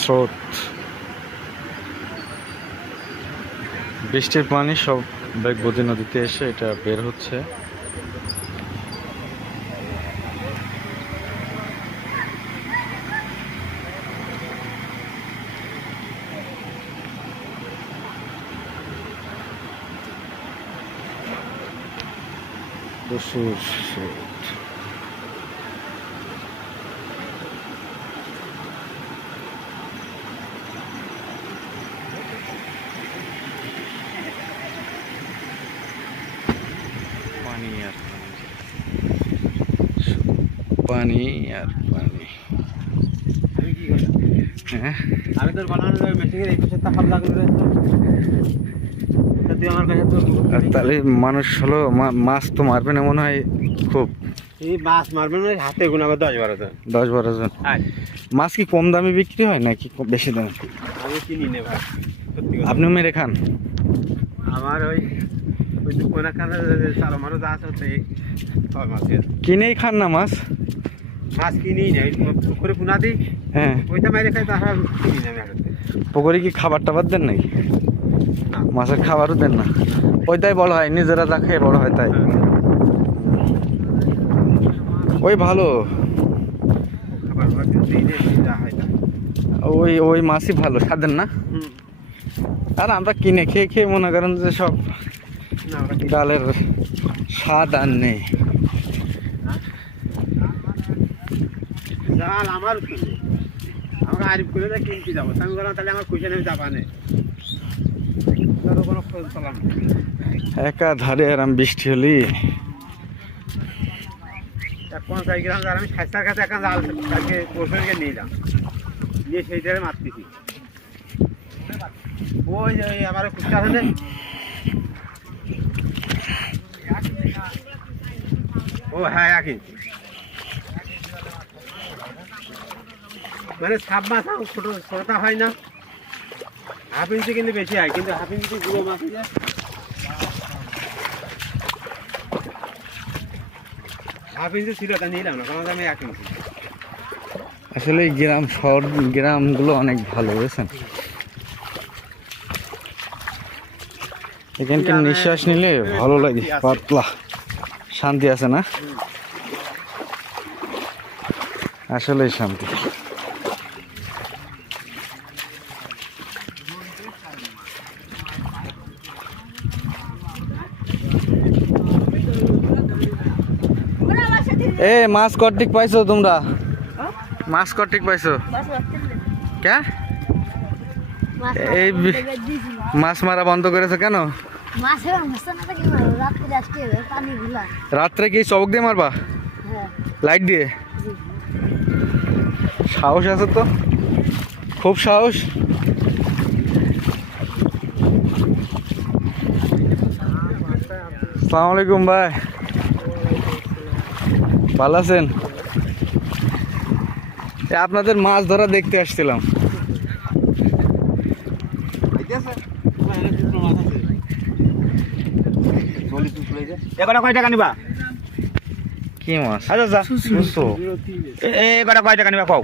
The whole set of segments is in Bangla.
স্রোত। বৃষ্টির পানি সব বেগবতী নদীতে এসে এটা বের হচ্ছে। প্রচুর স্রোত। পানি আর পানি। হ্যাঁ? আমি তোর বানানো মেশিনের এই পাশে তাকাম লাগল আর তাহলে মানুষ হলো মাছ তো মারবে না মনে হয় খুব। এই মাছ মারবে না হাতে গুণ আবার দশ বারো জন। দশ বারো জন। মাছ কি কম দামে বিক্রি হয় নাকি বেশি দামে? আমি কিনি নে ভাই আপনি মেরে খান। আমার ওই ওই দোকানে খানে চার মারো যা আছে কিনেই খান না মাছ। মাছ কিনি না পুকুরে পুনা দিই। হ্যাঁ। ওইটা মাইরে খাই তারা কিনি না পুকুরে কি খাবার টাবার দেন নাকি? না। মাছের খাবারও দেন না? ওইটাই বড় হয় নিজেরা যা খেয়ে বড় হয় তাই। ওই ভালো। ওই ওই মাছই ভালো স্বাদের না? আর আমরা কিনে খেয়ে খেয়ে মনে করেন যে সব। ডালের স্বাদ আর নেই। জাল আমার কিনে আমাকে আরিফ করে দেয় কিনতে যাব। আমি বললাম তাহলে আমার পয়সা নেই যাবা নেই কোনো খোঁজ পেলাম না। একাধারে আর আমি বৃষ্টি হলি। এক পঞ্চাশ গ্রাম জাল আমি সাতটার কাছে একটা জাল তাকে নিয়ে যাম নিয়ে সেই জায়গায় মারতেছি। ওই যে ওই আমার কুচকা আছে ও হ্যাঁ একই মানে সাপ মাছ আর ছোট ছোটটা হয় না। হাফ ইঞ্চি কিন্তু বেশি হয় কিন্তু হাফ ইঞ্চি গুঁড়ো মাছ হয়ে হাফ ইঞ্চি ছিল তা নিলাম না কারণ আমি এক ইঞ্চি। আসলে গ্রাম শহর গ্রামগুলো অনেক ভালো বুঝেছেন? এখানকার নিঃশ্বাস নিলে ভালো লাগে পাতলা। শান্তি আছে না? আসলেই শান্তি। এ মাছ কটিক পাইছো তোমরা? মাছ কটিক পাইছো? কে? এই মাছ মারা বন্ধ করেছ কেন? রাত্রে কি চবক দিয়ে মারবা? হ্যাঁ। লাইট দিয়ে? সাহস আছে তো? খুব সাহস। সালাম আলাইকুম ভাই। ভালো আছেন? এ, আপনাদের মাছ ধরা দেখতে আসছিলাম। এবার কয় টাকা নিবা? কি মাছ? আচ্ছা আচ্ছা। এবার কয় টাকা নিবা কও?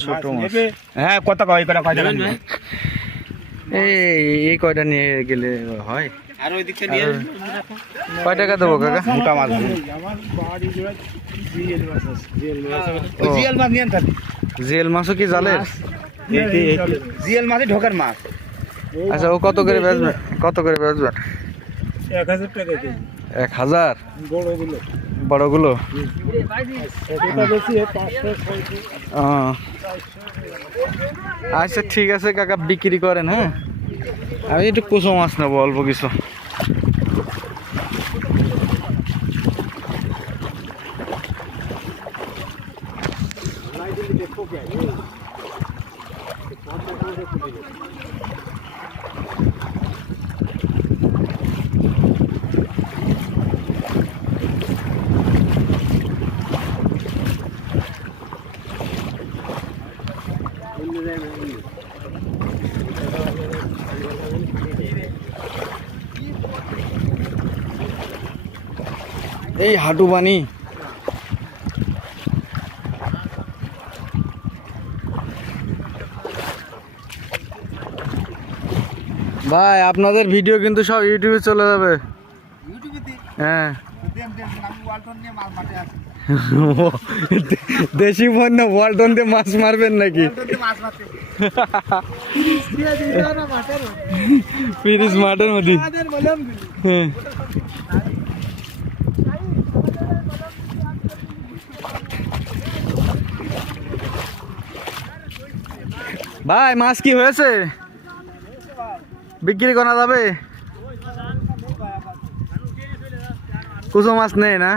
ছোট মাছ হ্যাঁ কত কয়? এবার কয় টাকা নিবা? এই এই কয়টা নিয়ে গেলে হয়? আর ওই দিক নিয়ে কয় টাকা দেবো কাকা? মোটা মাছ জিয়াল মাছ নিয়ে থাকি জিএল মাছও কি জালের? জিয়াল মাছই ঢোকার মাছ। আচ্ছা ও কত করে বেচবে? কত করে বেচবে? এক হাজার টাকা কেজি এক হাজার? বড়গুলো। আচ্ছা ঠিক আছে কাকা বিক্রি করেন হ্যাঁ? আমি একটু কুচো মাছ নেব অল্প কিছু। এই হাঁটু পানি ভাই আপনাদের ভিডিও কিন্তু সব ইউটিউবে চলে যাবে। হ্যাঁ। দেশি পণ্য ওয়ালটন দিয়ে মাছ মারবেন নাকি? মাঠের মধ্যে। হ্যাঁ। ভাই মাছ কি হয়েছে? বিক্রি করা যাবে? কুচো মাছ নেই না?